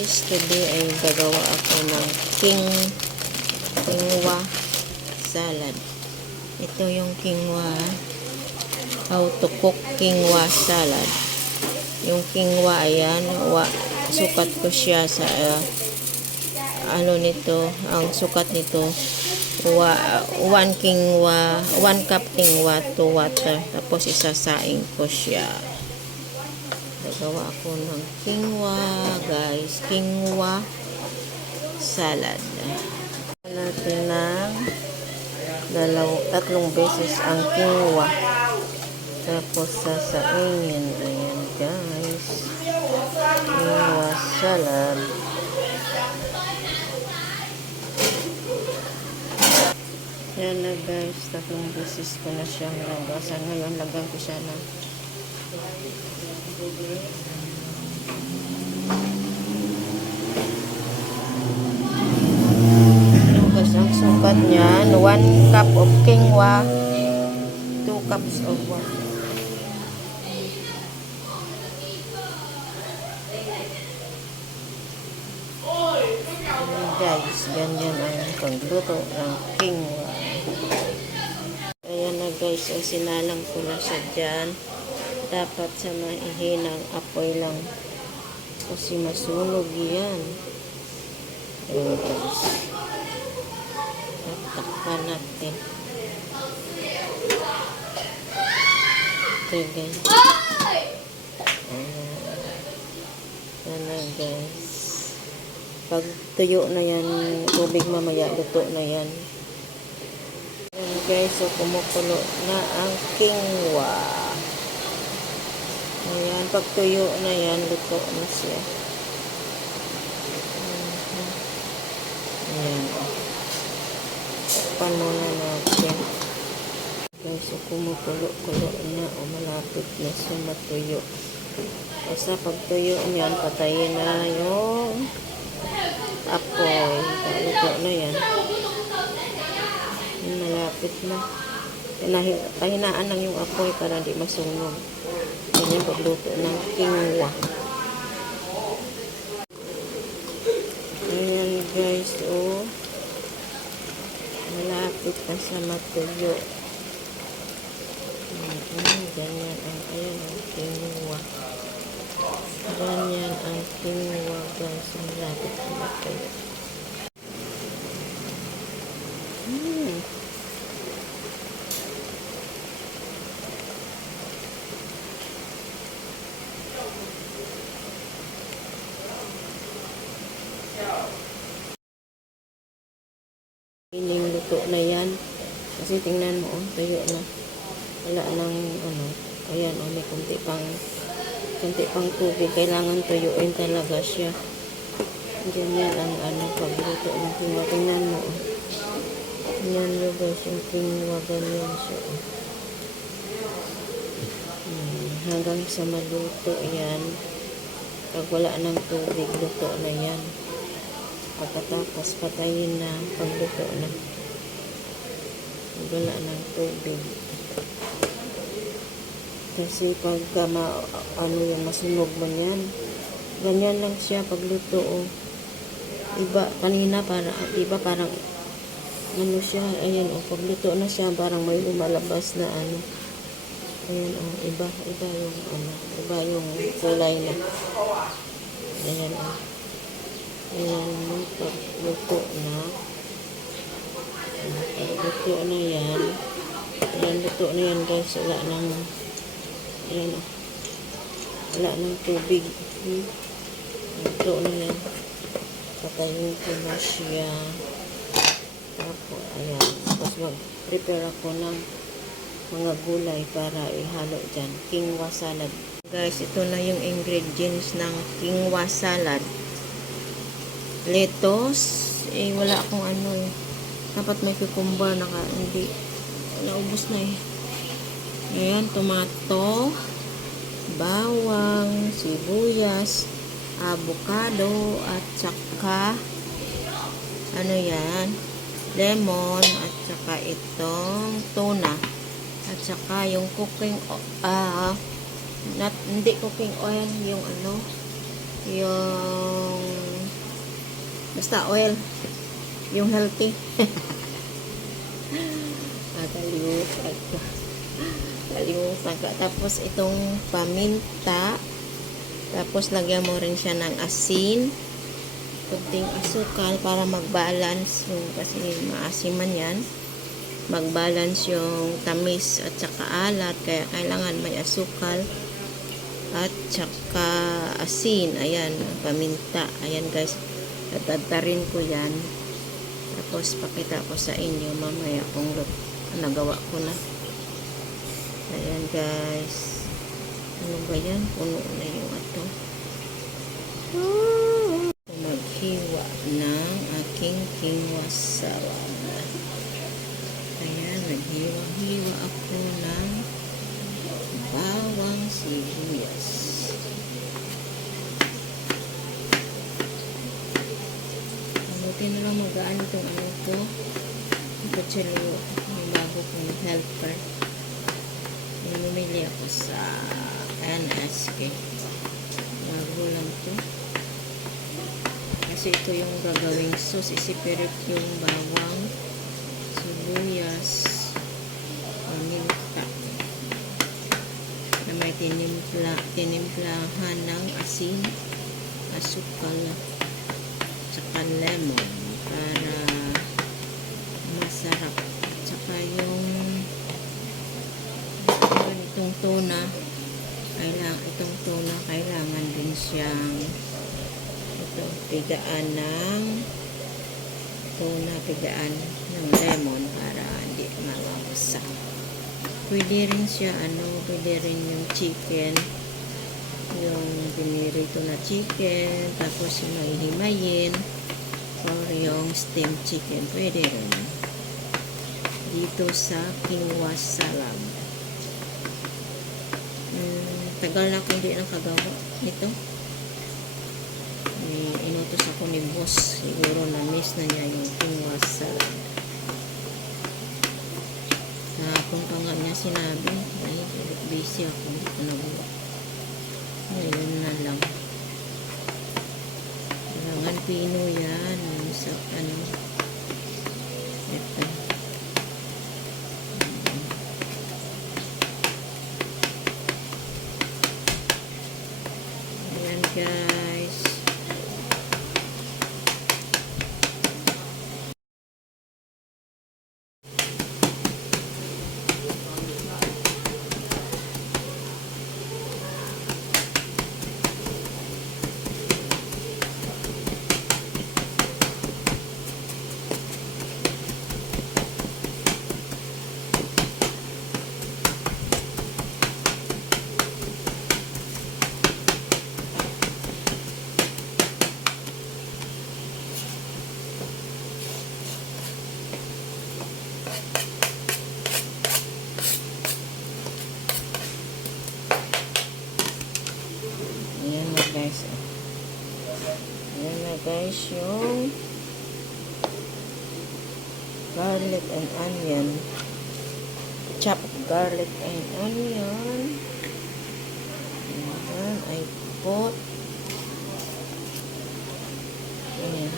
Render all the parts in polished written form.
guys, today ay gagawa ako ng quinoa salad. Ito yung quinoa, how to cook quinoa salad. Yung quinoa, ayan, sukat ko siya sa ang sukat nito 1 cup quinoa to water, tapos isasaing ko siya. Gagawa ako ng quinoa, guys, quinoa salad. Natin ng 3 beses ang quinoa, tapos sasaingin. Ayan, guys, quinoa salad. Yan na, guys, 3 beses ko na siyang nagasan. Ngayon, lagyan ko siya ng ang sukat niyan, 1 cup of quinoa, 2 cups of water. Guys, ganyan ang pagluto ng quinoa. Ayan na, guys, sinalang ko na siya dyan. Dapat sa maihinang apoy lang kasi masunog yan. Ayan, guys, tatakpan natin. Okay, guys. Ayan na, guys. Pag tuyo na yan, tubig mamaya, luto na yan. Ayan, guys, so kumukulo na ang quinoa. Ayan, pag tuyo na yan, luto na siya. Ayan. Takpan muna natin. Guys, so kumukulo-kulo na o malapit na siya matuyo. Basta pag tuyo niyan, patayin na yung apoy. Luto na yan. Malapit na. Pahinaan lang yung apoy para di masunog. Ganyan pagluto ng quinoa. Ayan, guys, oh. Malapit na sa matuyo. Ganyan ang quinoa. Ganyan ang quinoa, guys. Malapit na matuyo. Ining luto na yan. Kasi tingnan mo, oh, tuyo na. Wala nang, ayan, oh, may kunti pang tubig. Kailangan tuyuin talaga siya. Ganyan ang, pagluto ng quinoa. Tingnan mo, oh. Yan yun, guys, yung quinoa, ganyan siya, oh. Hanggang sa maluto, yan. Pag wala ng tubig, luto na yan. Pagkatapos patayin na, pagluto na. Wala ng tubig. Kasi pagka masunog mo yan, ganyan lang siya pagluto, oh. Iba, kanina parang siya, ayan, oh, pagluto na siya, parang may lumalabas na ayan, oh, iba yung kulay na. Ayan, oh. Ayan, pagluto na. Pagluto na yan. Ayan, luto na yan, guys. Wala nang tubig. Luto na yan. Patayin ko na siya. Tapos, ayan. Tapos mag-prepare ako ng mga gulay para ihalo dyan. Quinoa salad. Guys, ito na yung ingredients ng quinoa salad. Lettuce, wala akong dapat may cucumber, hindi, naubos na eh. Ayan, tomato, bawang, sibuyas, avocado, at saka yan, lemon, at saka itong tuna, at saka yung cooking hindi cooking oil, yung yung Basta oil. Yung healthy. Kalimutan ko. Kalimutan ko. Tapos itong paminta. Tapos lagyan mo rin siya ng asin. Kunting asukal para mag-balance yung, kasi maasim man yan. Mag-balance yung tamis at saka alat. Kaya kailangan may asukal at saka asin. Ayan, paminta. Ayan guys. Tatadtarin ko yan. Tapos pakita ko sa inyo mamaya kung nagawa ko na. Ayan guys. Ano ba yan? Puno na yung ato. Maghiwa ng aking quinoa salad. Ayan, naghiwa-hiwa ako ng bawang sibuyas. Buti na lang magaan itong ano ko. Kutsilyo. Yung bago kong helper. Bumili ako sa NSK. Bago lang to. Kasi ito yung gagawing sauce. Isipirit yung bawang, sibuyas, paminta. Na may tinimplahan ng asin, asukal, tsaka lemon para masarap. Tsaka yung itong tuna, kailangan din siyang pigaan ng tuna, pigaan ng lemon para hindi mawawasak. Pwede rin siya, pwede rin yung chicken, yung pinirito na chicken, tapos yung mahihimayin, or yung steamed chicken, pwede rin. Dito sa quinoa salad. Tagal na ako hindi nakagawa nito. Inutos ako ni boss. Siguro na-miss na niya yung quinoa salad. Kahapon pa nga niya sinabi. Ay, busy ako. Hindi ko nagawa. Ngayon na lang. Kailangan pino yan. Sa ito. Ayan guys. Guys, ayan na guys yung garlic and onion, chopped garlic and onion. Ayan, I put ayan,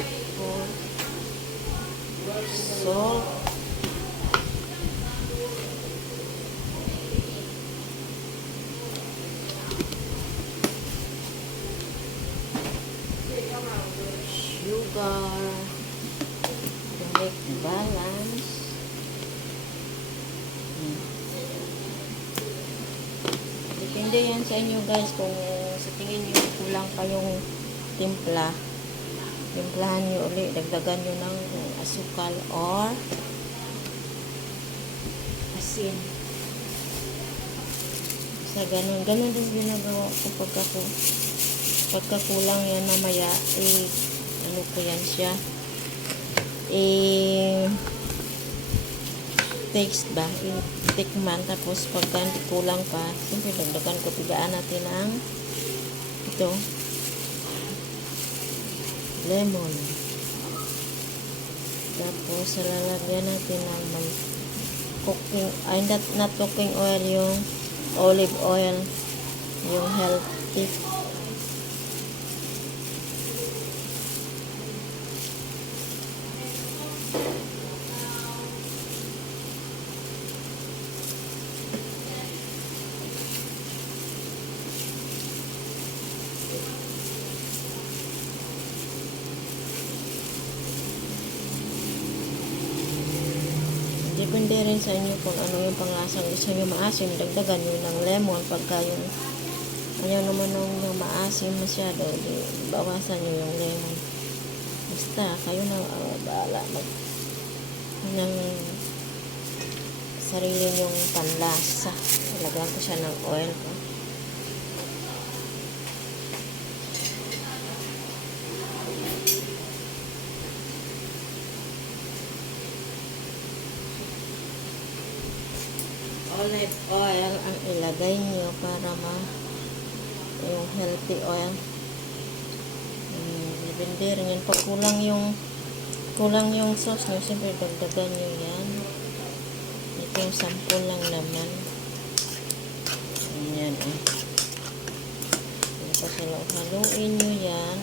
I put salt, sugar to make balance. Depende yan sa inyo guys kung sa tingin nyo kulang pa yung timpla, timplahan nyo ulit, dagdagan nyo ng asukal or asin. Sa ganun din ginagawa ko pagkakulang yan mamaya, ano ko yan siya, taste ba, tikman, tapos pagka kulang pa, siyempre dagdagan ko, pigaan natin ang ito, lemon, tapos lalagyan natin ng cooking, not cooking oil, yung olive oil, yung health healthy. Depende rin sa inyo kung ano yung panglasang gusto nyo maasim. Dagdagan nyo ng lemon. Pagka yung ayaw naman yung maasim masyado, di bawasan nyo yung lemon. Basta kayo na bahala mag ng sarili nyong panlasa. Ilagyan ko siya ng oil ko. Olive oil ang ilagay nyo para yung healthy oil. Depende rin yan. Pag kulang yung sauce nyo, siyempre dagdagan nyo yan. Ito yung sample lang naman. Ayan Tapos haluin nyo yan.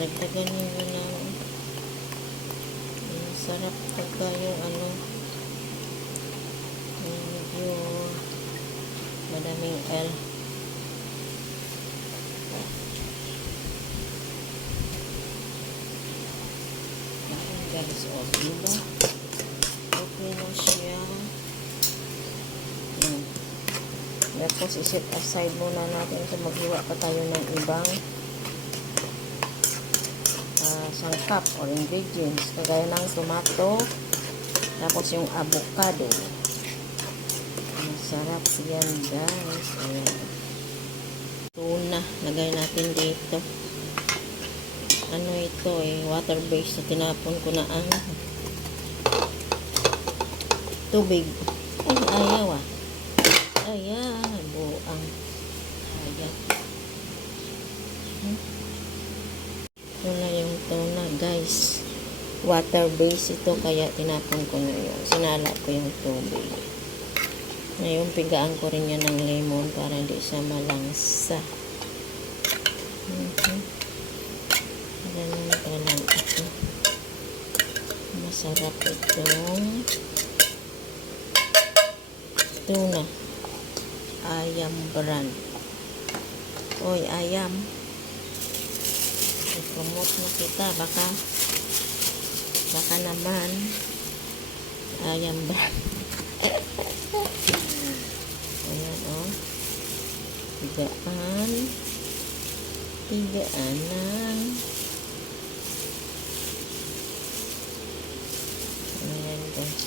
Dagdagan nyo ng sarap pagka yung medyo madaming oil. Guys, diba? Okay na siya. Tapos iset aside muna natin so maghiwa pa tayo ng ibang sangkap or ingredients kagaya ng tomato, tapos yung avocado. Masarap yan guys. Ayan. Tuna lagay natin dito. Ano ito water based. So tinapon ko na ang tubig. Ayaw ayan buang ayan. Ito na yung tuna guys, water based ito kaya tinapon ko na yun. Sinala ko yung tubig. Ngayon pigaan ko rin yan ng lemon para hindi siya malangsa. Ganun pa lang ito. Masarap itong tuna. Ayam brand. Oy, ayam. I-promote na kita. Baka naman ayam brand. Ayan Pigaan ng ayan guys.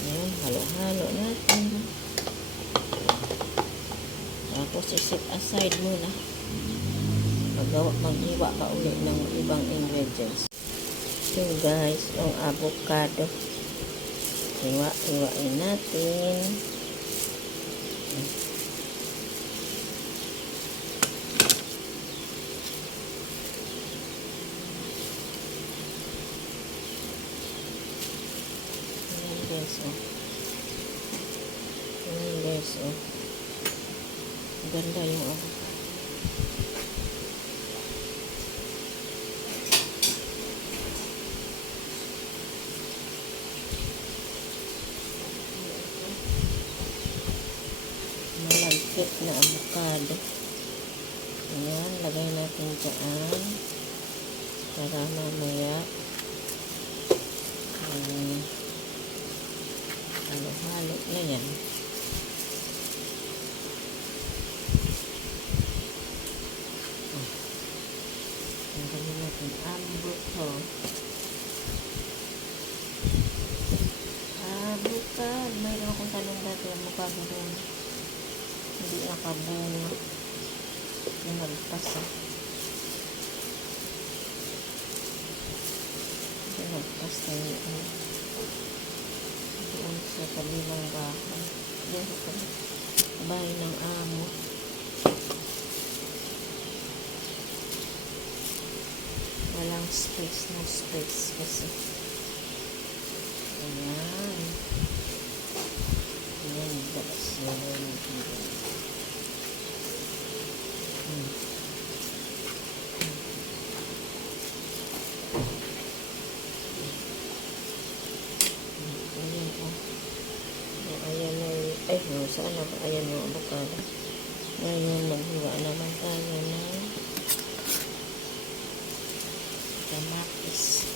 Ayan, halo-halo natin. Tapos iset aside muna. Maghiwa pa ulit ng ibang ingredients. So guys, yung avocado. Hiwa-hiwain natin. Ayan guys, ganda yung avocado. Malagkit na avocado. Ayan, lagay natin dyan para mamaya halo-halo na yan. Lagyan natin ang buto. Avocado. Mayroon akong talong dati. Avocado doon. Hindi nakabunga. Nagpas nagpas tayo doon sa kabilang bahay. Doon sa bahay ng amo. Walang space. No space kasi Ayan. Ayan, guys. Ayan. Ayan, oh. Ayan na, ay, no, saan na ba? Ayan yung avocado. Ngayon, maghiwa naman tayo ng kamatis.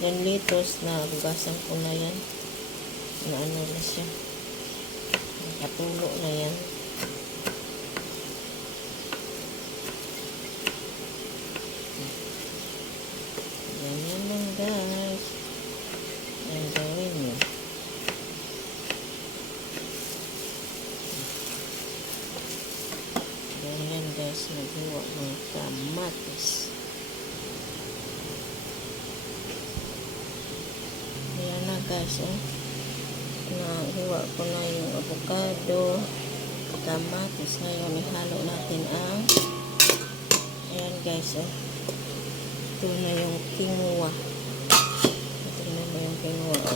Yan, litos na hugasan ko na yan. Na ano na siya. Nakatulo na yan. Ganyan lang, guys. Ang gawin nyo. Ganyan, guys. Maghiwa ng kamatis. Ayan na, guys. Nahiwa ko na yung avocado, kamatis. Ngayon, ihalo natin ang ayan, guys. Ito na yung quinoa. Ito na yung quinoa.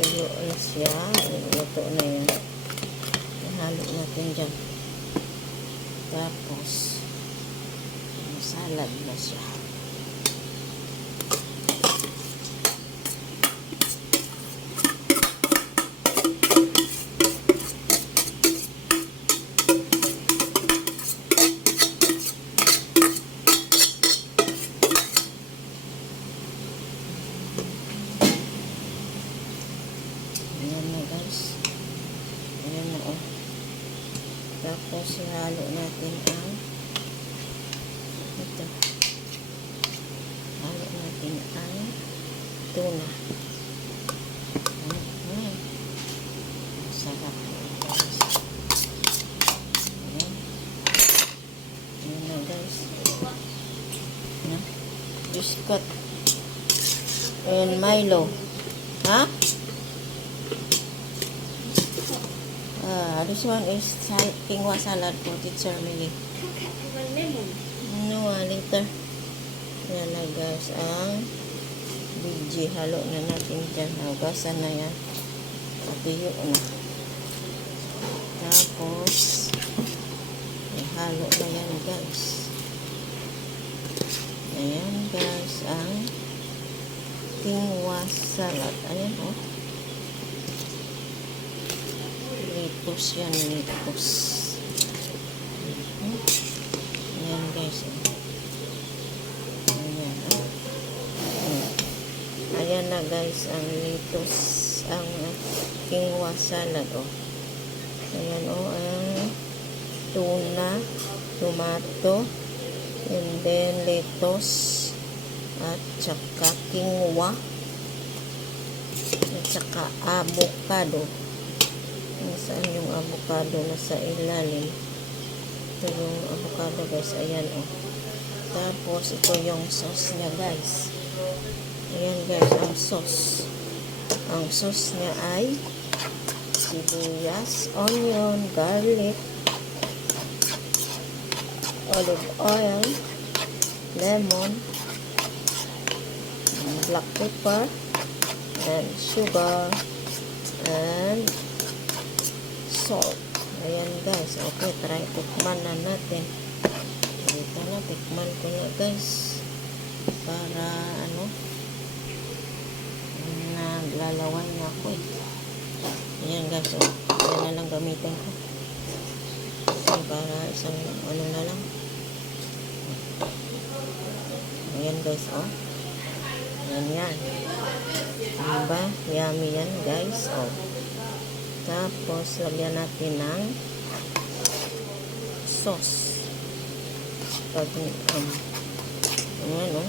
Tuyo na siya. Ito na yun. Ihalo natin dyan. Tapos, salad na siya. Ayan na, guys. Ayan na, oh. Tapos, ihalo natin ang ito. Halo natin ang tuna. Sarap. Ayan. Ayan na, guys. Ayan. Biscuit. And Milo. Ha? This one is quinoa salad for Teacher Millie. No, later. Yan na, guys. Ang BG. Halo na natin dyan. Hugasan na yan. Patiyo na. Tapos, halo na yan, guys. Ayan, guys. Ang quinoa salad. Ayan, oh. Litos yan, litos. Ayan, guys. Ayan, oh. Ayan na, guys, ang litos, ang quinoa salad, oh. Ayan, oh, ang tuna, tomato, and then lettuce, at saka quinoa, at saka avocado. Nasaan yung avocado? Nasa ilalim. Ito yung avocado, guys. Ayan, oh. Tapos, ito yung sauce niya, guys. Ayan, guys, ang sauce. Ang sauce niya ay sibuyas, onion, garlic, olive oil, lemon, black pepper, and sugar, and salt. Ayan, guys. Okay, try tikman na natin. Dito na, tikman ko na, guys. Para, ano, naglalaway na ako, eh. Ayan, guys. Oh. Ayan na lang gamitin ko. Okay, para isang, ano na lang. Ayan, guys, oh. Ayan yan. Diba? Yummy yan, guys. Oh. Tapos, lagyan natin ng sauce. Pag, ayan, oh.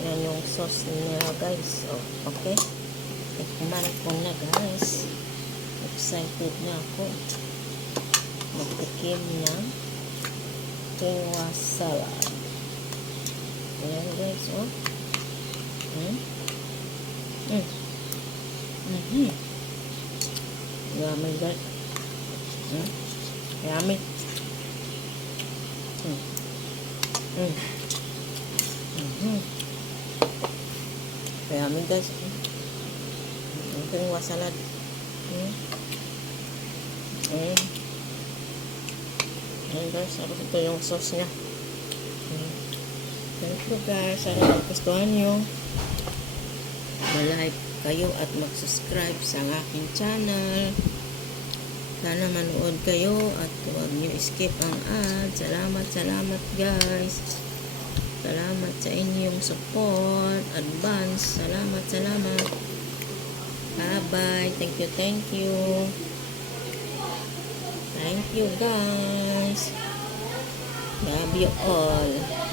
Ayan yung sauce niya, guys. Oh, okay. Tikman ko na, guys. Excited na ako. Magtikim ng quinoa salad. Ayan, guys, oh. Yummy, guys. Yummy. Kaya amin guys. Ito yung wasalad. Ayan guys, tapos ito yung sauce niya. Thank you guys. Sana magustuhan nyo. Ma-like kayo at mag-subscribe sa aking channel. Sana manood kayo at huwag nyo skip ang ad. Salamat guys. Salamat sa inyong support. Advance. Salamat. Bye-bye. Thank you. Thank you guys. Love you all.